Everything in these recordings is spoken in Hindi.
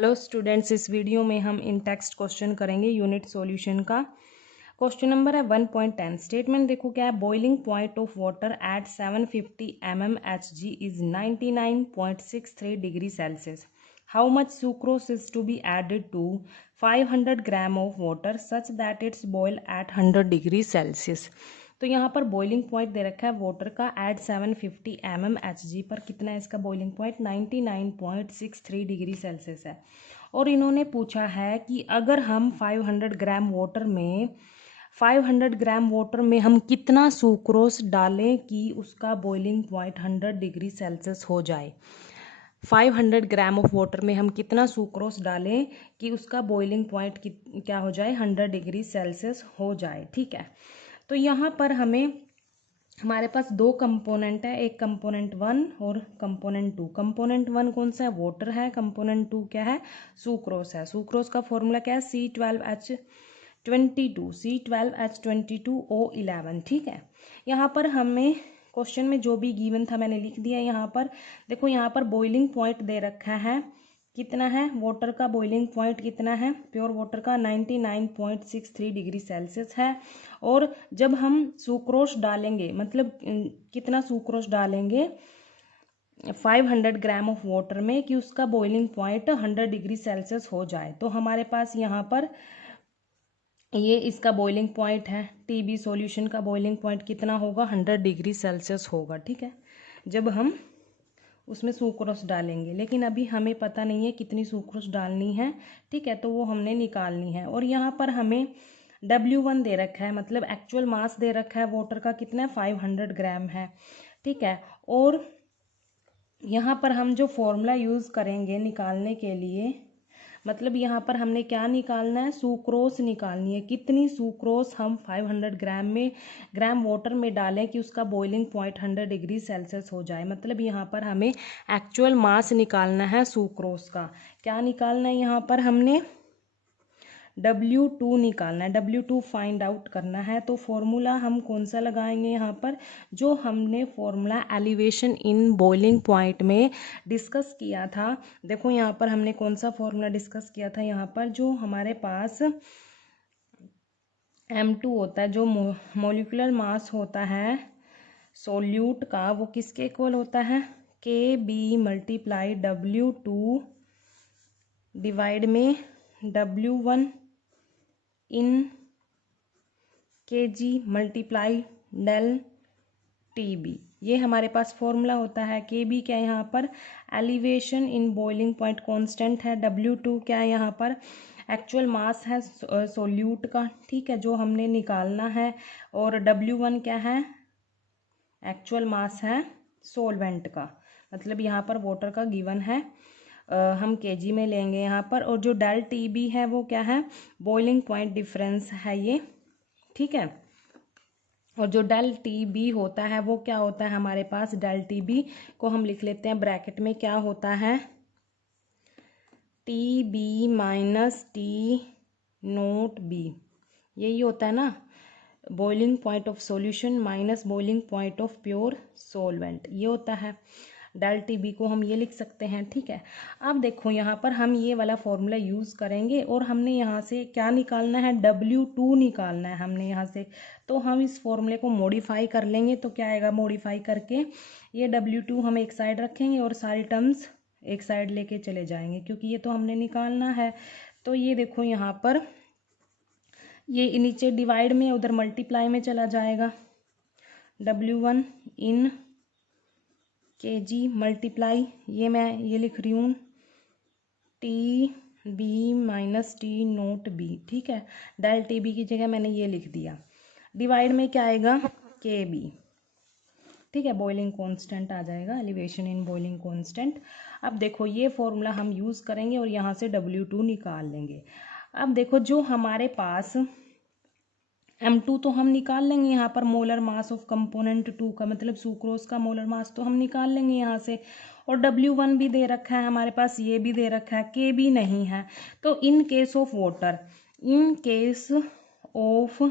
हेलो स्टूडेंट्स, इस वीडियो में हम इन टेक्स्ट क्वेश्चन करेंगे यूनिट सॉल्यूशन का। क्वेश्चन नंबर है 1.10। स्टेटमेंट देखो क्या है। Boiling point of water at 750 mmHg is 99.63 degree Celsius. How much sucrose is to be added to 500 gram of water such that its boil at 100 degree Celsius. तो यहाँ पर बॉइलिंग पॉइंट दे रखा है वाटर का एट 750 mmHg पर। कितना है इसका बॉइलिंग पॉइंट? 99.63 डिग्री सेल्सियस है। और इन्होंने पूछा है कि अगर हम 500 ग्राम वाटर में हम कितना सुक्रोज डालें कि उसका बॉइलिंग पॉइंट 100 डिग्री सेल्सियस हो जाए। 500 ग्राम ऑफ वाटर में हम कितना सुक्रोज डालें कि उसका बॉइलिंग पॉइंट क्या हो जाए? 100 डिग्री सेल्सियस हो जाए। ठीक है, तो यहाँ पर हमारे पास दो कंपोनेंट है, एक कंपोनेंट 1 और कंपोनेंट 2। कंपोनेंट 1 कौन सा है? वाटर है। कंपोनेंट 2 क्या है? सुक्रोज है। सुक्रोज का फॉर्मूला क्या है? C12H22O11। ठीक है, यहाँ पर हमें क्वेश्चन में जो भी गिवन था मैंने लिख दिया। यहाँ पर देखो, यहाँ पर बॉइलिंग पॉइंट दे रखा है। कितना है वाटर का बॉइलिंग पॉइंट? कितना है प्योर वाटर का? 99.63 डिग्री सेल्सियस है। और जब हम सुक्रोज डालेंगे, मतलब कितना सुक्रोज डालेंगे 500 ग्राम ऑफ वाटर में कि उसका बॉइलिंग पॉइंट 100 डिग्री सेल्सियस हो जाए, तो हमारे पास यहाँ पर ये इसका बॉइलिंग पॉइंट है। टीबी सॉल्यूशन का बॉइलिंग पॉइंट कितना होगा? 100 डिग्री सेल्सियस होगा। ठीक है, जब हम उसमें सुक्रोज डालेंगे, लेकिन अभी हमें पता नहीं है कितनी सुक्रोज डालनी है। ठीक है, तो वो हमने निकालनी है। और यहाँ पर हमें W1 दे रखा है, मतलब एक्चुअल मास दे रखा है वाटर का। कितना है? 500 ग्राम है। ठीक है, और यहाँ पर हम जो फॉर्मूला यूज़ करेंगे निकालने के लिए, मतलब यहाँ पर हमने क्या निकालना है? सुक्रोज निकालनी है। कितनी सुक्रोज हम 500 ग्राम वाटर में डालें कि उसका बॉइलिंग पॉइंट 100 डिग्री सेल्सियस हो जाए। मतलब यहाँ पर हमें एक्चुअल मास निकालना है सुक्रोज का। क्या निकालना है? यहाँ पर हमने W2 निकालना है। W2 फाइंड आउट करना है। तो फॉर्मूला हम कौन सा लगाएंगे यहाँ पर? जो हमने formula elevation in boiling point में डिस्कस किया था। देखो यहाँ पर हमने कौन सा फॉर्मूला डिस्कस किया था। यहाँ पर जो हमारे पास M2 होता है, जो मोलिकुलर मास होता है सोल्यूट का, वो किसके इक्वल होता है? KB मल्टीप्लाई W2 डिवाइड में W1 इन kg मल्टीप्लाई डेल TB। ये हमारे पास फॉर्मूला होता है। KB क्या है यहाँ पर? Elevation in boiling point constant है। W2 क्या है यहाँ पर? एक्चुअल मास है सोल्यूट का। ठीक है, जो हमने निकालना है। और W1 क्या है? एक्चुअल मास है सोलवेंट का। मतलब यहाँ पर वाटर का गिवन है, हम केजी में लेंगे यहाँ पर। और जो डेल TB है वो क्या है? बॉइलिंग पॉइंट डिफरेंस है ये। ठीक है, और जो डेल TB होता है वो क्या होता है हमारे पास? डेल TB को हम लिख लेते हैं ब्रैकेट में। क्या होता है? TB minus T0B। यही होता है ना, boiling point of solution minus boiling point of pure solvent, ये होता है। डेल TB को हम ये लिख सकते हैं। ठीक है, अब देखो यहाँ पर हम ये वाला फॉर्मूला यूज़ करेंगे और हमने यहाँ से क्या निकालना है? W2 निकालना है हमने यहाँ से। तो हम इस फॉर्मूले को मॉडिफाई कर लेंगे। तो क्या आएगा? मॉडिफाई करके ये W2 हम एक साइड रखेंगे और सारी टर्म्स एक साइड लेके चले जाएंगे, क्योंकि ये तो हमने निकालना है। तो ये देखो यहाँ पर ये नीचे डिवाइड में, उधर मल्टीप्लाई में चला जाएगा। W1 इन kg मल्टीप्लाई, ये मैं ये लिख रही हूँ TB माइनस T0B। ठीक है, डेल TB की जगह मैंने ये लिख दिया। डिवाइड में क्या आएगा? KB। ठीक है, बॉइलिंग कांस्टेंट आ जाएगा, एलिवेशन इन बॉइलिंग कांस्टेंट। अब देखो ये फॉर्मूला हम यूज़ करेंगे और यहाँ से W2 निकाल लेंगे। अब देखो जो हमारे पास M2 तो हम निकाल लेंगे यहाँ पर, मोलर मास ऑफ कंपोनेंट 2 का, मतलब सुक्रोज का मोलर मास तो हम निकाल लेंगे यहाँ से। और W1 भी दे रखा है हमारे पास, ये भी दे रखा है, KB नहीं है। तो in case of water, in case of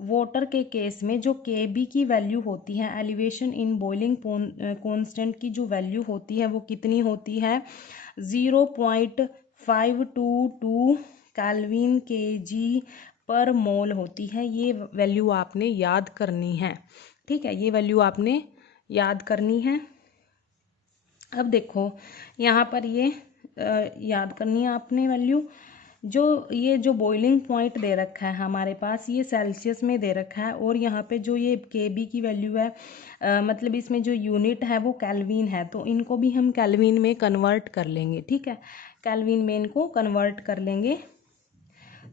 water के केस में जो KB की वैल्यू होती है, एलिवेशन इन बॉइलिंग कांस्टेंट की जो वैल्यू होती है वो कितनी होती है? 522 केल्विन केजी पर मोल होती है। ये वैल्यू आपने याद करनी है, ठीक है, ये वैल्यू आपने याद करनी है। अब देखो यहाँ पर ये याद करनी है आपने वैल्यू। ये जो बॉइलिंग पॉइंट दे रखा है हमारे पास, ये सेल्सियस में दे रखा है, और यहाँ पे जो ये केबी की वैल्यू है, मतलब इसमें जो यूनिट है वो केल्विन है, तो इनको भी हम केल्विन में कन्वर्ट कर लेंगे, ठीक है, केल्विन में इनको कन्वर्ट कर लेंगे।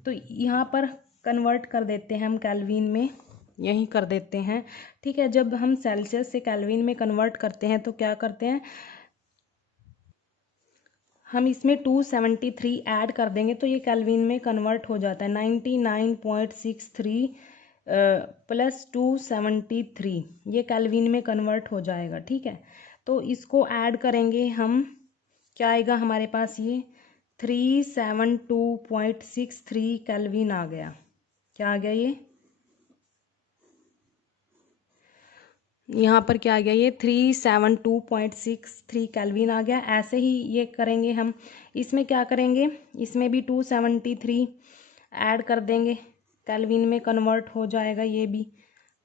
तो यहाँ पर कन्वर्ट कर देते हैं हम केल्विन में, यहीं कर देते हैं, ठीक है। जब हम सेल्सियस से केल्विन में कन्वर्ट करते हैं तो क्या करते हैं, हम इसमें 273 ऐड कर देंगे तो ये केल्विन में कन्वर्ट हो जाता है। 99.63 प्लस 273 ये केल्विन में कन्वर्ट हो जाएगा, ठीक है। तो इसको ऐड करेंगे हम, क्या आएगा हमारे पास, ये 372.63 केल्विन आ गया। क्या आ गया, ये यहाँ पर क्या आ गया, ये 372.63 केल्विन आ गया। ऐसे ही ये करेंगे हम, इसमें क्या करेंगे, इसमें भी 273 ऐड कर देंगे, केल्विन में कन्वर्ट हो जाएगा ये भी,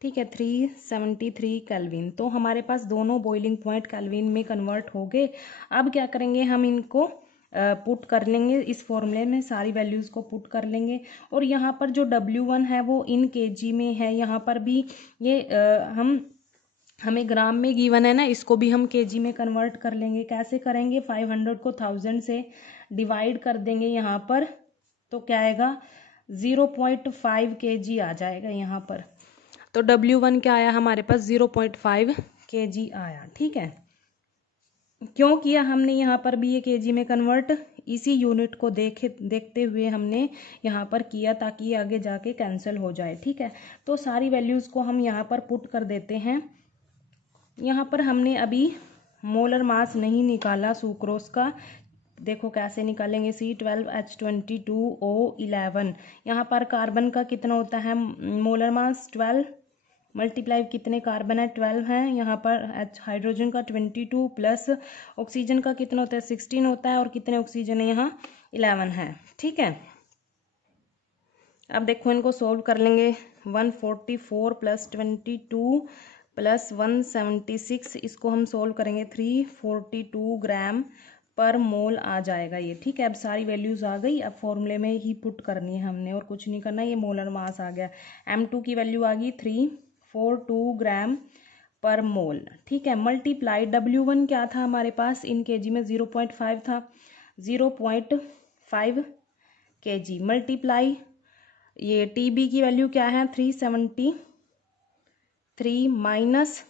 ठीक है, 373 केल्विन। तो हमारे पास दोनों बॉइलिंग पॉइंट केल्विन में कन्वर्ट हो गए। अब क्या करेंगे, हम इनको पुट कर लेंगे इस फॉर्मूले में, सारी वैल्यूज़ को पुट कर लेंगे। और यहाँ पर जो W1 है वो इन केजी में है, यहाँ पर भी ये हमें ग्राम में गिवन है ना, इसको भी हम केजी में कन्वर्ट कर लेंगे। कैसे करेंगे, 500 को 1000 से डिवाइड कर देंगे यहाँ पर, तो क्या आएगा, 0.5 केजी आ जाएगा यहाँ पर। तो W1 क्या आया हमारे पास, 0.5 केजी आया, ठीक है। क्यों किया हमने यहाँ पर भी ये केजी में कन्वर्ट, इसी यूनिट को देखते हुए हमने यहाँ पर किया, ताकि ये आगे जाके कैंसिल हो जाए, ठीक है। तो सारी वैल्यूज़ को हम यहाँ पर पुट कर देते हैं। यहाँ पर हमने अभी मोलर मास नहीं निकाला सुक्रोज का, देखो कैसे निकालेंगे, C12H22O11। यहाँ पर कार्बन का कितना होता है मोलर मास, 12 मल्टीप्लाई कितने कार्बन है, 12 है। यहाँ पर हाइड्रोजन का 22 प्लस ऑक्सीजन का कितना होता है, 16 होता है, और कितने ऑक्सीजन है यहाँ, 11 है, ठीक है। अब देखो इनको सोल्व कर लेंगे, 144 प्लस 22 प्लस 176, इसको हम सोल्व करेंगे, 342 ग्राम पर मोल आ जाएगा ये, ठीक है। अब सारी वैल्यूज़ आ गई, अब फॉर्मूले में ही पुट करनी है हमने, और कुछ नहीं करना। ये मोलर मास आ गया, M2 की वैल्यू आ गई 342 ग्राम पर मोल, ठीक है। मल्टीप्लाई W1 क्या था हमारे पास, इन केजी में 0.5 था, 0.5 केजी, मल्टीप्लाई ये TB की वैल्यू क्या है, 373 माइनस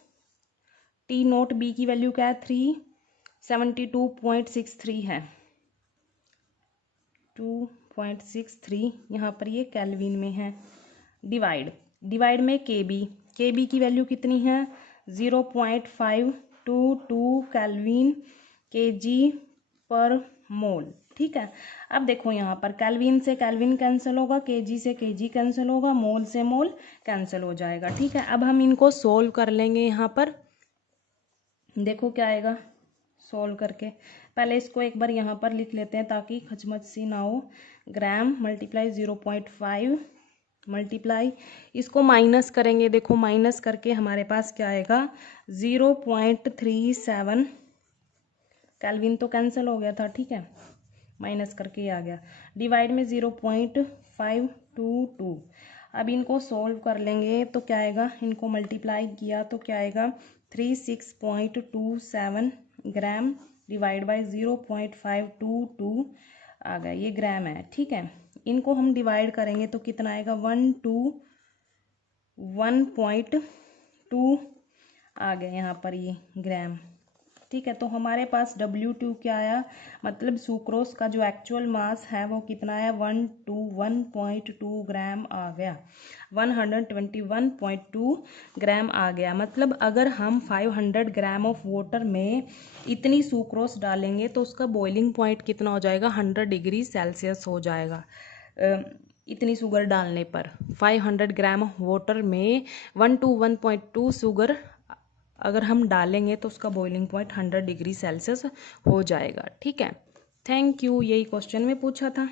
T0B की वैल्यू क्या है, 372.63 है, 2.63, यहाँ पर ये केल्विन में है। डिवाइड में केबी की वैल्यू कितनी है, 0.522 केल्विन केजी पर मोल, ठीक है। अब देखो यहाँ पर केल्विन से केल्विन कैंसिल होगा, केजी से केजी कैंसिल होगा, मोल से मोल कैंसिल हो जाएगा, ठीक है। अब हम इनको सोल्व कर लेंगे, यहाँ पर देखो क्या आएगा सोल्व करके। पहले इसको एक बार यहाँ पर लिख लेते हैं ताकि खचमच सी ना हो। ग्राम मल्टीप्लाई 0.5 मल्टीप्लाई, इसको माइनस करेंगे, देखो माइनस करके हमारे पास क्या आएगा, 0.37 केल्विन तो कैंसिल हो गया था, ठीक है, माइनस करके ये आ गया। डिवाइड में 0.522, अब इनको सोल्व कर लेंगे तो क्या आएगा, इनको मल्टीप्लाई किया तो क्या आएगा, 36.27 ग्राम डिवाइड बाय 0.522 आ गया, ये ग्राम है, ठीक है। इनको हम डिवाइड करेंगे तो कितना आएगा, 1.2 आ गया यहाँ पर ये ग्राम, ठीक है। तो हमारे पास W2 क्या आया, मतलब सुक्रोज का जो एक्चुअल मास है वो कितना है, 121.2 ग्राम आ गया, 121.2 ग्राम आ गया। मतलब अगर हम 500 ग्राम ऑफ वाटर में इतनी सुक्रोज डालेंगे तो उसका बॉइलिंग पॉइंट कितना हो जाएगा, 100 डिग्री सेल्सियस हो जाएगा। इतनी शुगर डालने पर 500 ग्राम वाटर में 121.2 शुगर अगर हम डालेंगे तो उसका बॉइलिंग पॉइंट 100 डिग्री सेल्सियस हो जाएगा, ठीक है। Thank you. यही क्वेश्चन में पूछा था।